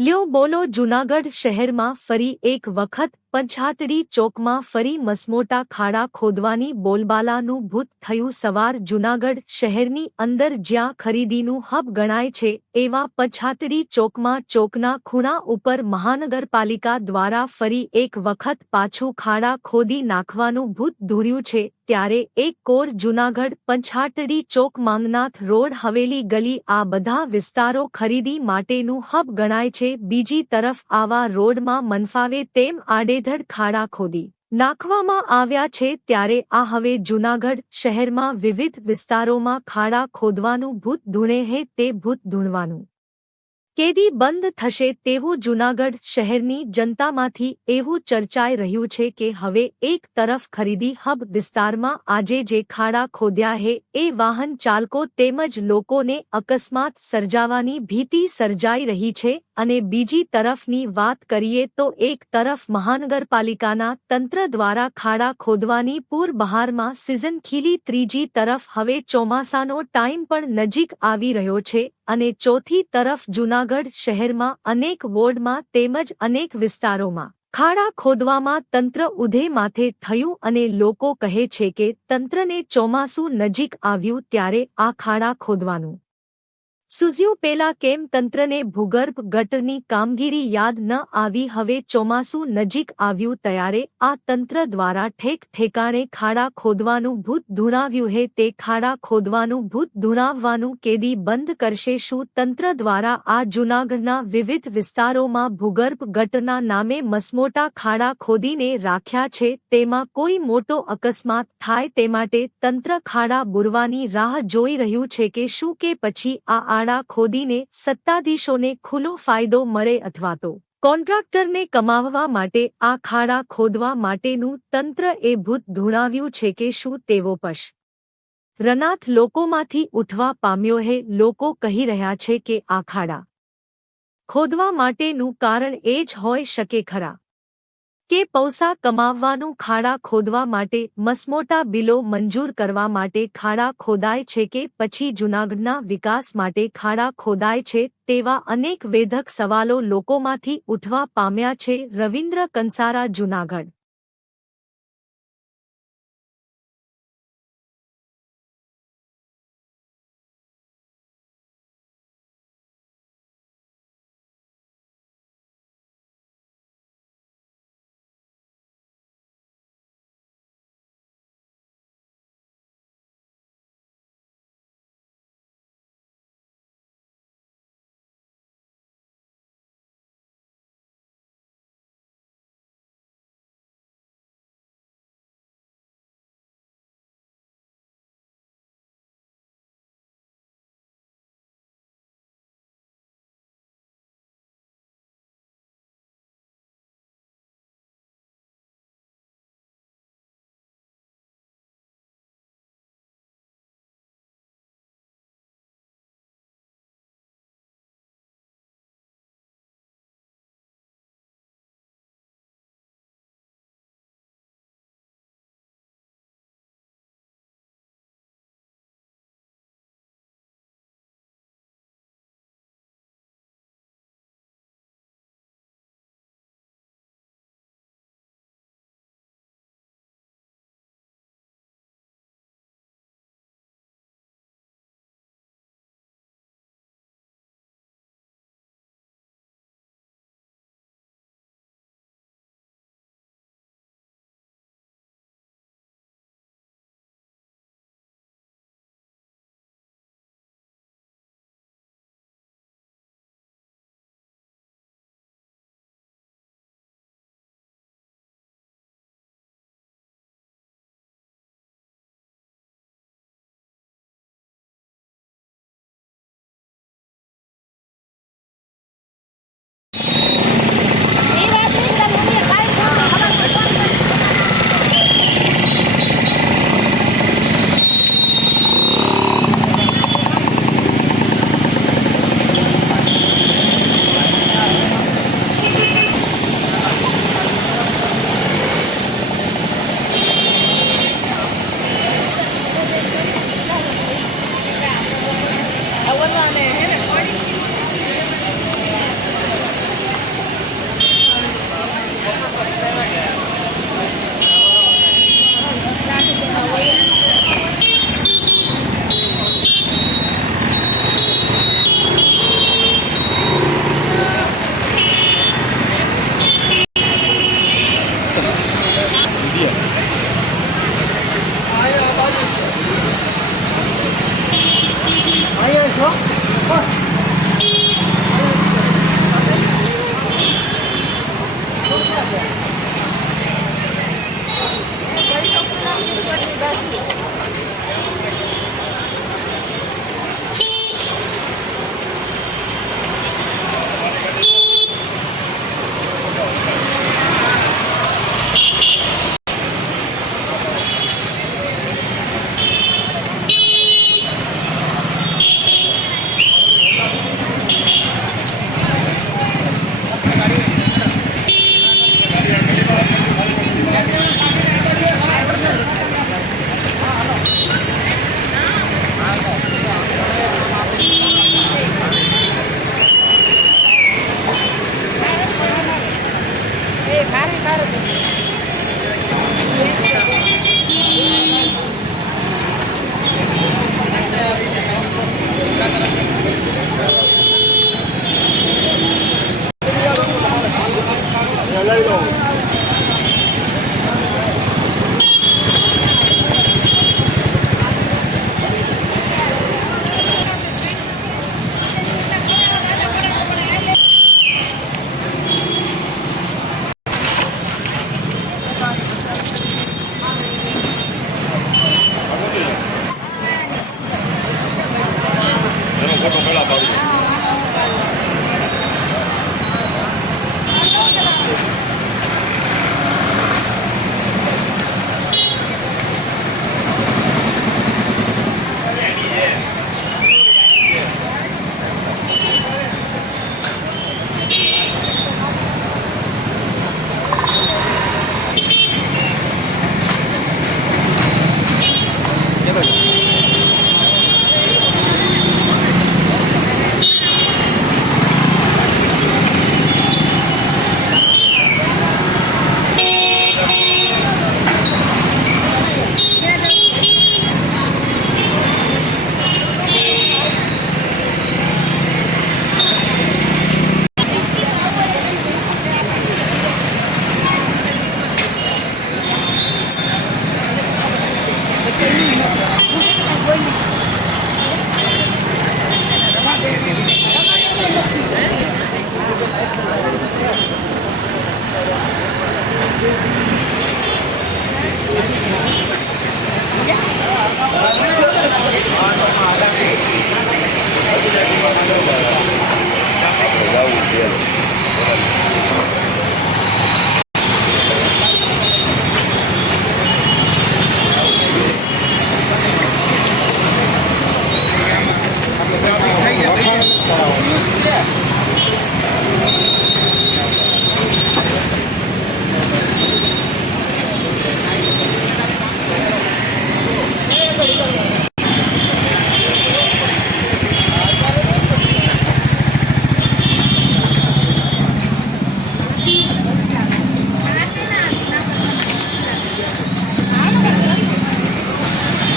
લ્યો બોલો જૂનાગઢ શહેરમાં ફરી એક વખત પંછાતડી ચોકમાં ફરી મસમોટા ખાડા ખોદવાની બોલબાલાનું ભૂત થયું સવાર જૂનાગઢ શહેરની અંદર જ્યાં ખરીદીનું હબ ગણાય છે એવા પંછાતડી ચોકમાં ચોકના ખૂણા ઉપર મહાનગરપાલિકા દ્વારા ફરી એક વખત પાછું ખાડા ખોદી નાખવાનું ભૂત ધૂળ્યું છે ત્યારે એક કોર જૂનાગઢ પંછાતડી ચોક માંગનાથ રોડ હવેલી ગલી આ બધા વિસ્તારો ખરીદી માટેનું હબ ગણાય છે બીજી તરફ આવા રોડમાં મનફાવે તેમ આડેધડ ખાડા ખોદી નાખવામાં આવ્યા છે ત્યારે આ હવે જૂનાગઢ શહેરમાં વિવિધ વિસ્તારોમાં ખાડા ખોદવાનું ભૂત ધૂણે હે તે ભૂત ધૂણવાનું કેદી બંધ થશે તેવું જૂનાગઢ શહેરની જનતામાંથી એવું ચર્ચાઈ રહ્યું છે કે હવે એક તરફ ખરીદી હબ વિસ્તારમાં આજે જે ખાડા ખોદ્યા હે એ વાહન ચાલકો તેમજ લોકોને અકસ્માત સર્જાવાની ભીતિ સર્જાઈ રહી છે અને બીજી તરફની વાત કરીએ તો એક તરફ મહાનગરપાલિકાના તંત્ર દ્વારા ખાડા ખોદવાની પૂરબહારમાં સિઝન ખીલી ત્રીજી તરફ હવે ચોમાસાનો ટાઈમ પણ નજીક આવી રહ્યો છે અને ચોથી તરફ જૂનાગઢ શહેરમાં અનેક વોર્ડમાં તેમજ અનેક વિસ્તારોમાં ખાડા ખોદવામાં તંત્ર ઉધે માથે થયું અને લોકો કહે છે કે તંત્રને ચોમાસું નજીક આવ્યું ત્યારે આ ખાડા ખોદવાનું સૂઝ્યું પેલા કેમ તંત્રને ભૂગર્ભ ગટરની કામગીરી યાદ ન આવી હવે ચોમાસું નજીક આવ્યું ત્યારે આ તંત્ર દ્વારા ઠેક ઠેકાણે ખાડા ખોદવાનું ભૂત ધૂણાવ્યું હે તે ખાડા ખોદવાનું ભૂત ધૂણાવવાનું કેદી બંધ કરશે શું તંત્ર દ્વારા આ જૂનાગઢના વિવિધ વિસ્તારોમાં ભૂગર્ભ ગટરના નામે મસમોટા ખાડા ખોદીને રાખ્યા છે તેમાં કોઈ મોટો અકસ્માત થાય તે માટે તંત્ર ખાડા બુરવાની રાહ જોઈ રહ્યું છે કે શું કે પછી આ ખાડા ખોદીને સત્તાધીશોને ખુલ્લો ફાયદો મળે અથવા તો કોન્ટ્રાક્ટરને કમાવવા માટે આ ખાડા ખોદવા માટેનું તંત્ર એ ભૂત ધૂણાવ્યું છે કે શું તેવો રનાથ લોકોમાંથી ઉઠવા પામ્યો હે લોકો કહી રહ્યા છે કે આ ખાડા ખોદવા માટેનું કારણ એ જ હોઈ શકે ખરા કે પૈસા કમાવવાનું ખાડા ખોદવા માટે મસમોટા બિલો મંજૂર કરવા માટે ખાડા ખોદાય છે કે પછી જૂનાગઢના વિકાસ માટે ખાડા ખોદાય છે તેવા અનેક વેધક સવાલો લોકોમાંથી ઉઠવા પામ્યા છે રવિન્દ્ર કંસારા જૂનાગઢ।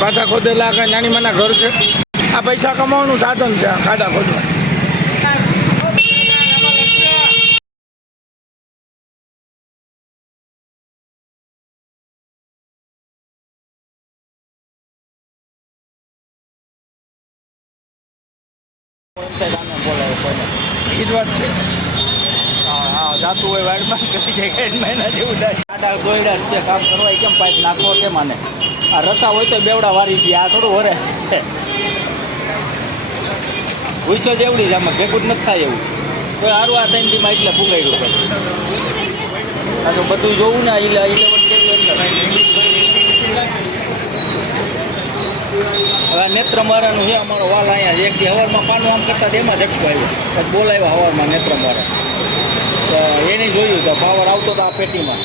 પાછા ખોદેલા કે નાની માના ઘર છે. આ પૈસા કમાવાનું સાધન છે ખાડા ખોદવા. એ જ વાત છે. હા જાતું હોય વાડમાં કરી જાય 1 મહિના જેવું થાય. આડા દોયડા છે કામ કરવા કેમ પાઇપ નાખવો કેમ આને આ રસા હોય તો બેવડા વારી દે આ થોડું વરે ભૂસો જેવડી જ આમાં ભેગું જ નથી થાય એવું તો સારું આ 3 દીમાં એટલે ફૂગાડ્યું પછી આ તો બધું જોવું ને ઇલેવન કેવી અંદર હવે નેત્ર મારાનું છે અમારો વાલ અહીંયા એક દી હવારમાં પાનું આમ કરતા એમાં ઝટકો આવ્યો પછી બોલાવ્યા હવારમાં નેત્ર મારા તો એને જોયું તો પાવર આવતો હતો આ પેટીમાં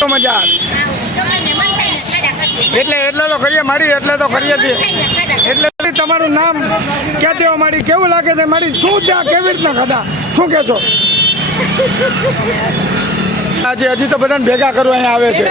તો મજા એટલે તો કરીએ મારી એટલે તો કરીએ છીએ. એટલે તમારું નામ ક્યાં દેવા મારી કેવું લાગે છે મારી શું છે આ કેવી રીતના ખાધા શું કહેશો? આજે હજી તો બધાને ભેગા કરવા અહીંયા આવે છે.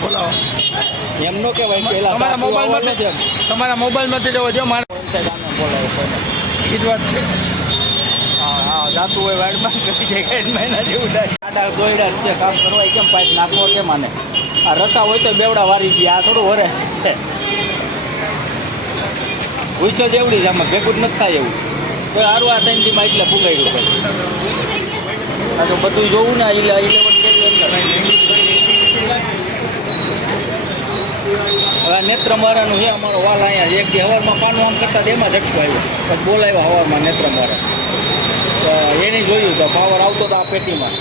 બોલો એમ નો કહેવાય પહેલા તમારા મોબાઈલમાંથી તમારા મોબાઈલમાંથી લેવો જો મારે બોલાવો કોઈને એ જ વાત છે. હા હા જાતું હોય વાડમાં કરી જાય 1 મહિના જેવું થાય આડા દોયડા છે કામ કરવા કેમ પાઇપ નાખવો કેમ આને આ રસા હોય તો બેવડા વારી દે આ થોડું વરે છે ઉઈસો જેવડી જ આમાં ભેગું જ નથી થાય એવું તો સારું આ ટાઈમથી એટલે ફૂગાડ્યું પછી આ તો બધું જોવું ને 11 કેવી અંદર હવે નેત્ર મારાનું છે અમારો વાલ અહીંયા એક દી હવારમાં પાનું આમ કરતા એમાં ઝટકો આવ્યો પછી બોલાવ્યા હવારમાં નેત્ર મારા તો એને જોયું તો પાવર આવતો હતો આ પેટીમાં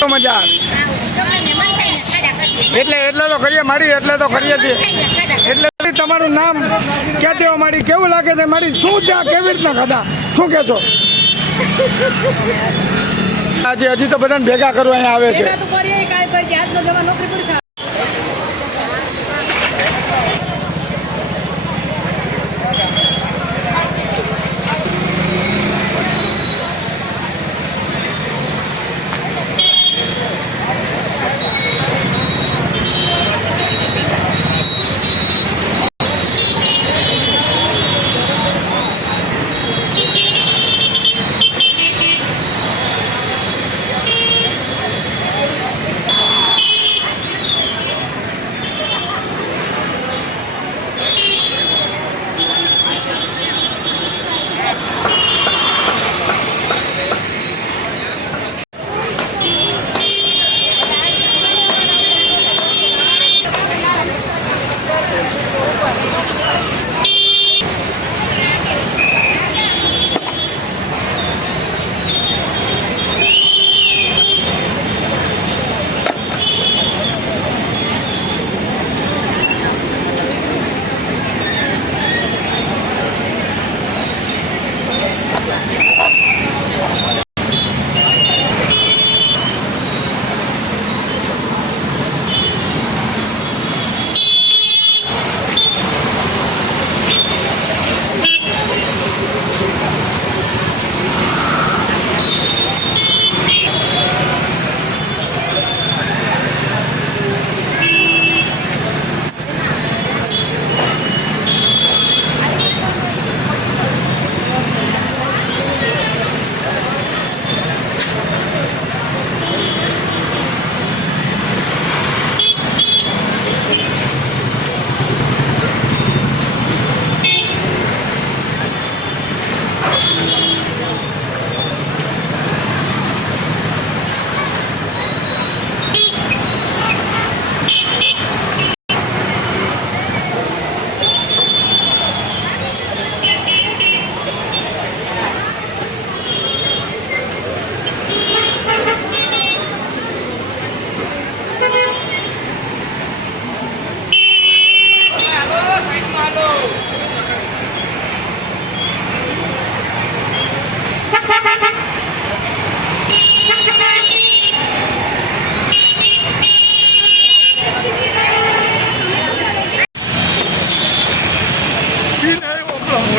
તો મજા એટલે તો કરીએ મારી એટલે તો કરીએ છીએ એટલે તમારું નામ ક્યાંથી મારી કેવું લાગે છે મારી શું છે આ કેવી રીતના ખાધા શું કહેશો આજે હજી તો બધાને ભેગા કરવા અહીંયા આવે છે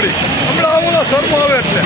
થોડી હમણાં આવું સરમો આવે એટલે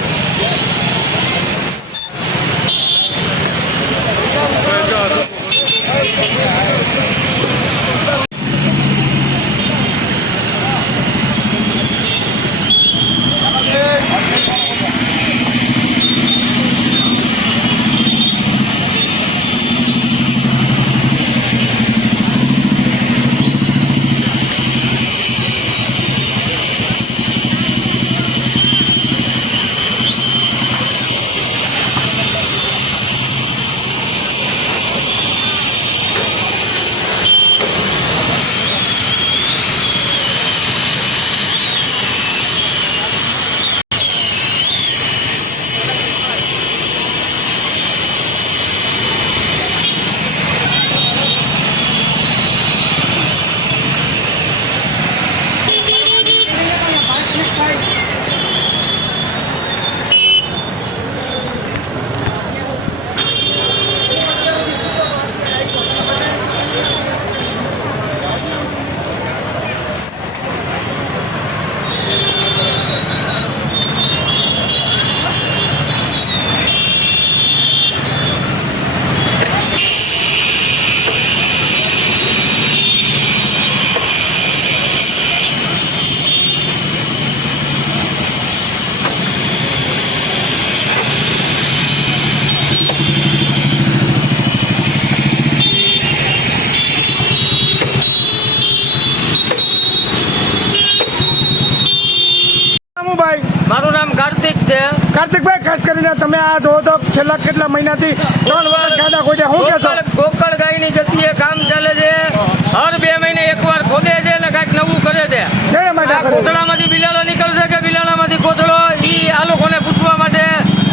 ભાઈ મારું નામ કાર્તિક છે. કાર્તિકભાઈ, ખાસ કરીને તમે આ જોવો તો છેલ્લા કેટલા મહિનાથી 3 વખત ખાડા ખોદ્યા, શું કહેશો? ગોકળ ગાયની ગતિએ કામ ચાલે છે. હર 2 મહિને એકવાર ખોદે છે અને કાંઈક નવું કરે છે. શેના માટે કરે છે? કોથળામાંથી બિલાડો નીકળશે કે બિલાડામાંથી કોથળો, આ લોકોને પૂછવા માટે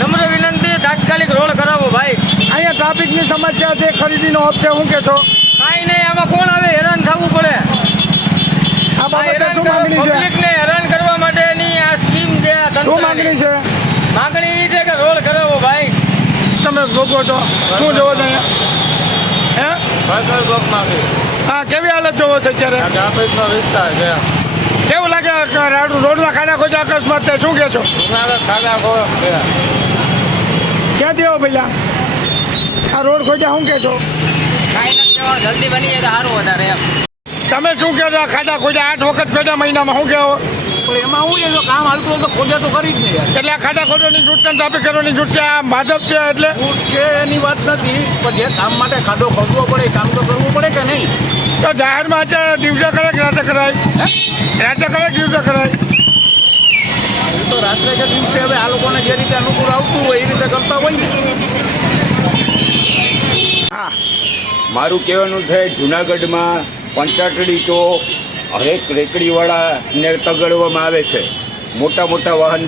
નમ્ર વિનંતી, તાત્કાલિક રોડ કરાવો ભાઈ. અહીંયા ટ્રાફિકની સમસ્યા છે, ખરીદીનો હબ છે, શું કહેશો? કાંઈ નહીં, આમાં કોણ આવે? હેરાન થવું પડે. આ બાબતે શું માંગણી છે? પબ્લિકને હેરાન કરવા માટેની આ સ્કીમ છે. શું માંગણી છે? માંગણી એ છે કે રોડ કરાવો ભાઈ. તમે ભોગવો છો, શું જોવો છો અહીંયા? હે? હા, કેવી હાલત જોવો છો અત્યારે? ટ્રાફિકનો વિસ્તાર છે. કેવું લાગે રોડના ખાડા ખોજા અકસ્માત થાય, શું કહેશો? ક્યાંથી આવો પેલા આ રોડ ખોજા, શું કહેશો? જલ્દી બની જાય તો સારું વધારે એમ. તમે શું કહો છો? આ ખાડા ખોજા 8 વખત ખોજા મહિનામાં, શું કહેવો? એમાં હું એ કામ હાલતું હોય તો ખોજા તો કરી જ નહીં યાર. એટલે આ ખાડા ખોજાની છૂટને ટ્રાફિક કરવાની છૂટ છે, આ ભાજપ છે એટલે છે એની વાત નથી, પણ જે કામ માટે ખાડો ખોદવો પડે એ કામ તો કરવું પડે કે નહીં? તો જાહેરમાં છે દિવસે કરે કે રાતે કરાય? રાતે કરે કે દિવસે કરાય? એ તો રાત્રે કે દિવસે હવે આ લોકોને જે રીતે અનુકૂળ આવતું હોય એ રીતે કરતા હોય ને. હા, મારું કહેવાનું છે જુનાગઢમાં પંચાટડી ચોક હરેક રેકડીવાળાને તગડવામાં આવે છે. મોટા મોટા વાહન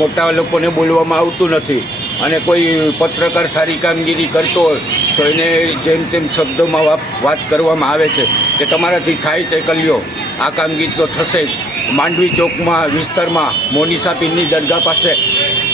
મોટા લોકોને બોલવામાં આવતું નથી અને કોઈ પત્રકાર સારી કામગીરી કરતો હોય તો એને જેમ તેમ શબ્દોમાં વાત કરવામાં આવે છે કે તમારાથી થાય તે કર્યો, આ કામગીરી તો થશે જ. માંડવી ચોકમાં વિસ્તારમાં મોનીસા પીરની દરગાહ પાસે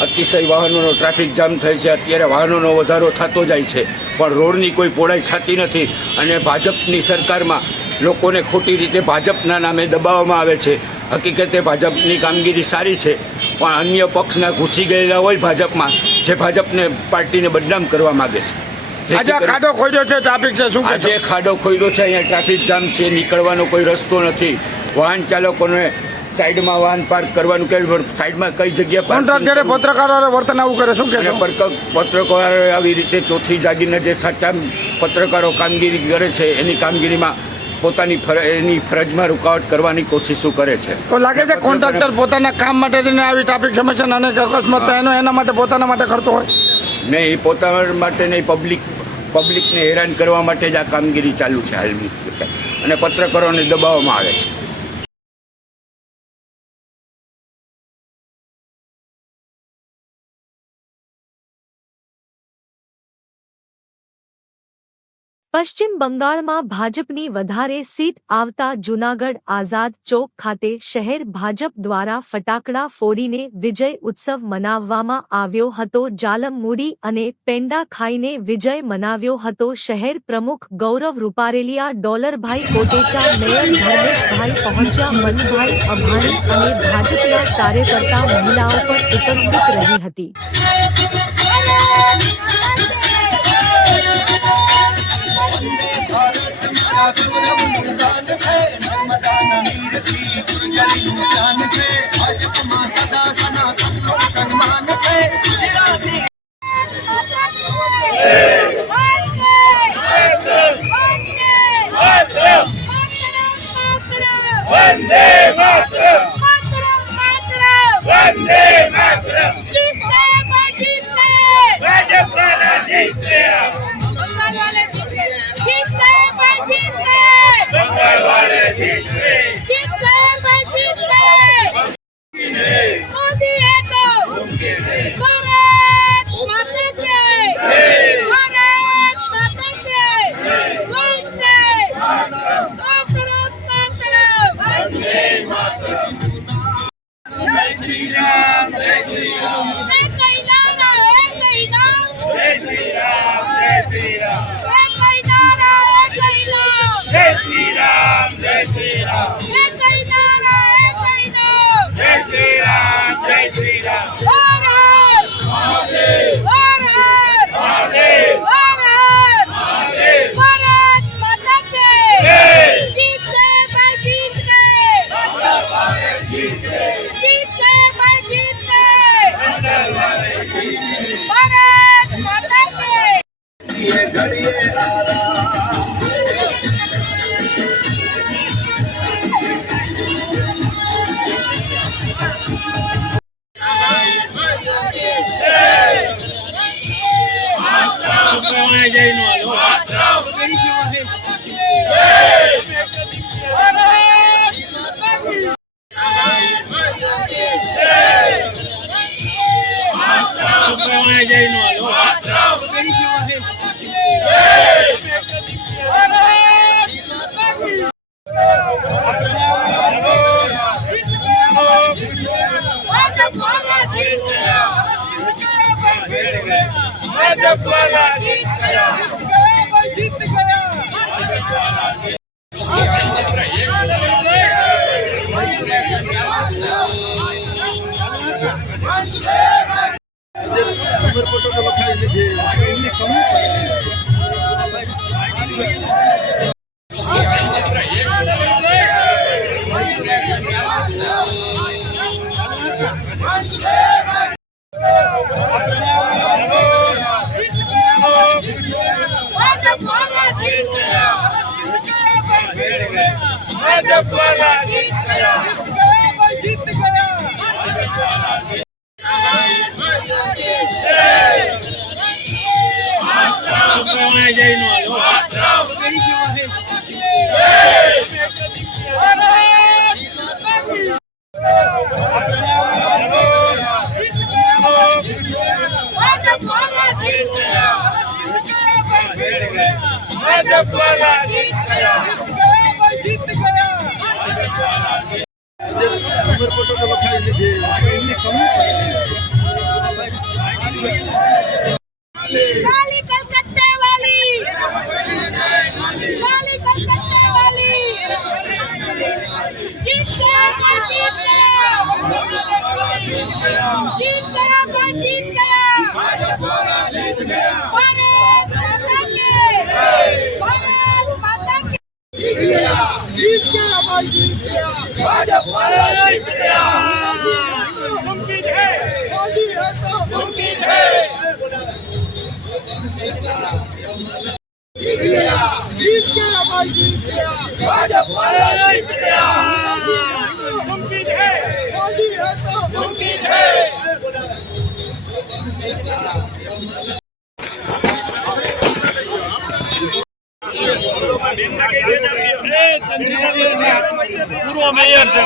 અતિશય વાહનોનો ટ્રાફિક જામ થાય છે. અત્યારે વાહનોનો વધારો થતો જાય છે પણ રોડની કોઈ પહોળાઈ થતી નથી અને ભાજપની સરકારમાં લોકોને ખોટી રીતે ભાજપના નામે દબાવવામાં આવે છે. હકીકતે ભાજપની કામગીરી સારી છે પણ અન્ય પક્ષના ઘૂસી ગયેલા હોય ભાજપમાં જે ભાજપને પાર્ટીને બદનામ કરવા માગે છે. આજે આ ખાડો ખોદ્યો છે, ટ્રાફિક છે, શું આજે કહેશો? ખાડો ખોલ્યો છે, અહીંયા ટ્રાફિક જામ છે, નીકળવાનો કોઈ રસ્તો નથી. વાહન ચાલકોને સાઈડમાં વાહન પાર્ક કરવાનું કે સાઈડમાં કઈ જગ્યા કોન્ટ્રાક્ટરે પત્રકારો વર્તન આવું કરે, શું કહેશો? પત્રકારો આવી રીતે ચોથી જાગીને જે સાચા પત્રકારો કામગીરી કરે છે એની કામગીરીમાં પોતાની એની ફરજમાં રૂકાવટ કરવાની કોશિશો કરે છે. તો લાગે છે કોન્ટ્રાક્ટર પોતાના કામ માટે જઈને આવી ટ્રાફિક સમસ્યા અનેક અકસ્માત થાય એના માટે પોતાના માટે કરતો હોય? નહીં, પોતાના માટે નહીં, પબ્લિકને હેરાન કરવા માટે જ આ કામગીરી ચાલુ છે હાલની અને પત્રકારોને દબાવવામાં આવે છે. પશ્ચિમ બંગાળમાં ભાજપની વધારે સીટ આવતા જૂનાગઢ આઝાદ ચોક ખાતે શહેર ભાજપ દ્વારા ફટાકડા ફોડીને વિજય ઉત્સવ મનાવવામાં આવ્યો હતો. જાલમમૂડી અને પેંડા ખાઈને વિજય મનાવ્યો હતો. શહેર પ્રમુખ ગૌરવ રૂપારેલિયા, ડોલરભાઈ કોટેચા, મેયર ધર્મેશભાઈ પહોંચ્યા, મનભાઈ અભાણી અને ભાજપના કાર્યકર્તા મહિલાઓ પણ ઉપસ્થિત રહી હતી. પૂરો નવો મેયર છે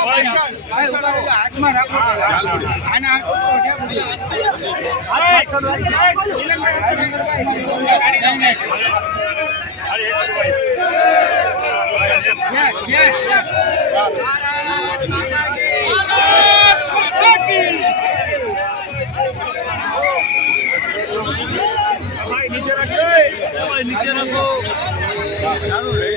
નીચે રાખો સારું રહી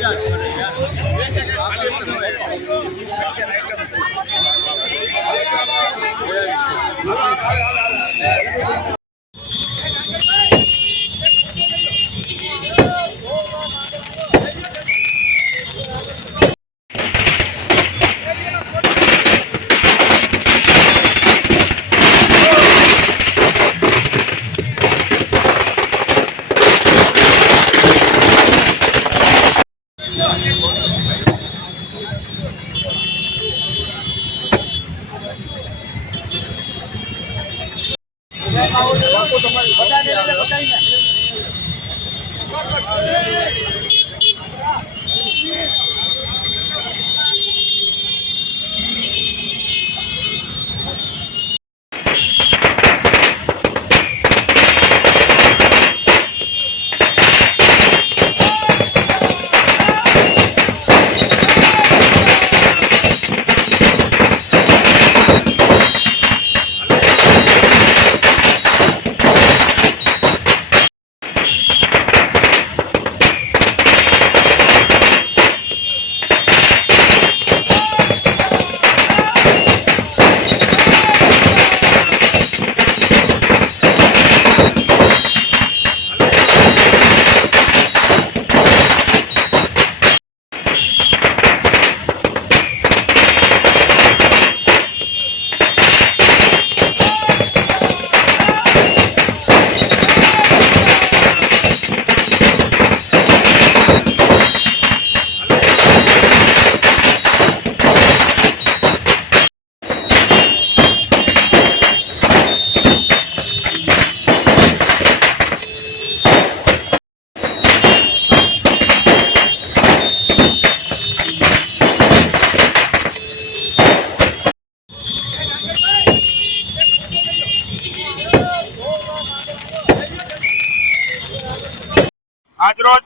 આજરોજ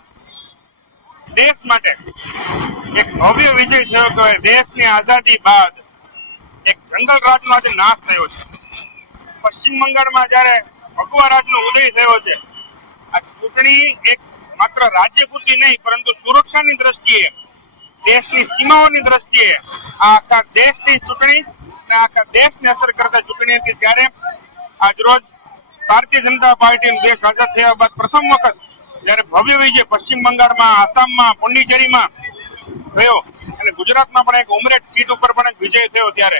દેશ માટે એક ભવ્ય વિજય થયો કે દેશની આઝાદી બાદ એક જંગલ રાજનો આજે નાશ થયો છે. પશ્ચિમ બંગાળમાં જ્યારે ભગવા રાજનો ઉદય થયો છે, આ ચૂંટણી એક માત્ર રાજ્ય પૂરતી નહીં પરંતુ સુરક્ષાની દ્રષ્ટિએ, દેશની સીમાઓની દ્રષ્ટિએ આ આખા દેશની ચૂંટણી અને આખા દેશને અસર કરતા ચૂંટણી હતી. ત્યારે આજરોજ ભારતીય જનતા પાર્ટીનો દેશ આઝાદ થયા બાદ પ્રથમ વખત જ્યારે ભવ્ય વિજય પશ્ચિમ બંગાળમાં, આસામમાં, પોંડિચેરીમાં થયો અને ગુજરાતમાં પણ એક ઉમરેઠ સીટ ઉપર પણ એક વિજય થયો, ત્યારે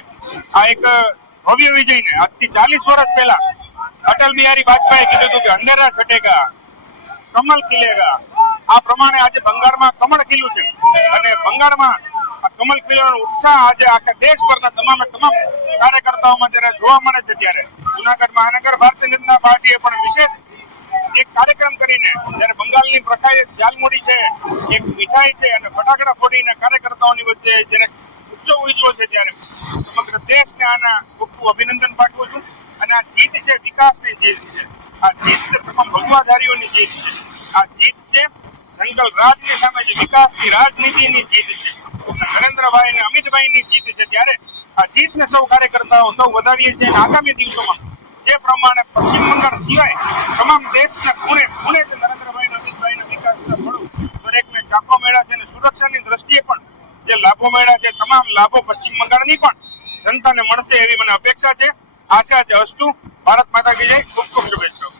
આ એક ભવ્ય વિજયને આજથી 40 વર્ષ પહેલા અટલ બિહારી વાજપેયી કીધું હતું કે અંધેરા છટેગા, કમલ ખીલેગા. આ પ્રમાણે આજે બંગાળમાં કમળ ખીલ્યું છે અને બંગાળમાં આ કમલ ખીલવાનો ઉત્સાહ આજે આખા દેશભરના તમામ કાર્યકર્તાઓમાં જ્યારે જોવા મળે છે. ત્યારે જુનાગઢ મહાનગર ભારતીય જનતા પાર્ટીએ પણ વિશેષ એક કાર્યક્રમ કરીને જ્યારે બંગાળની પ્રખ્યાત ઝાલમુડી છે, એક મીઠાઈ છે અને ફટાકડા ફોડીને કાર્યકર્તાઓની વચ્ચે જ્યારે ઉત્સવ ઉજવ્યો છે, ત્યારે સમગ્ર દેશને આના ખૂબ ખૂબ અભિનંદન પાઠવું છું. અને આ જીત છે વિકાસની જીત છે, આ જીત છે તમામ ભગવાધારીઓની જીત છે, આ જીત છે જંગલ રાજની સામે જે વિકાસની રાજનીતિની જીત છે, નરેન્દ્રભાઈ અને અમિતભાઈની જીત છે. ત્યારે આ જીતને સૌ કાર્યકર્તાઓ સૌ વધાવીએ છીએ અને આગામી દિવસોમાં જે પ્રમાણે પશ્ચિમ બંગાળ સિવાય તમામ દેશના ખૂણે ખૂણે નરેન્દ્રભાઈ અને અમિતભાઈના વિકાસના ફળો દરેકને ચાપવા મળ્યા છે અને સુરક્ષાની દ્રષ્ટિએ પણ જે લાભો મળ્યા છે, તમામ લાભો પશ્ચિમ બંગાળની પણ જનતાને મળશે એવી મને અપેક્ષા છે, આશા છે. અસ્તુ. ભારત માતા કી જય. ખૂબ ખૂબ શુભેચ્છાઓ.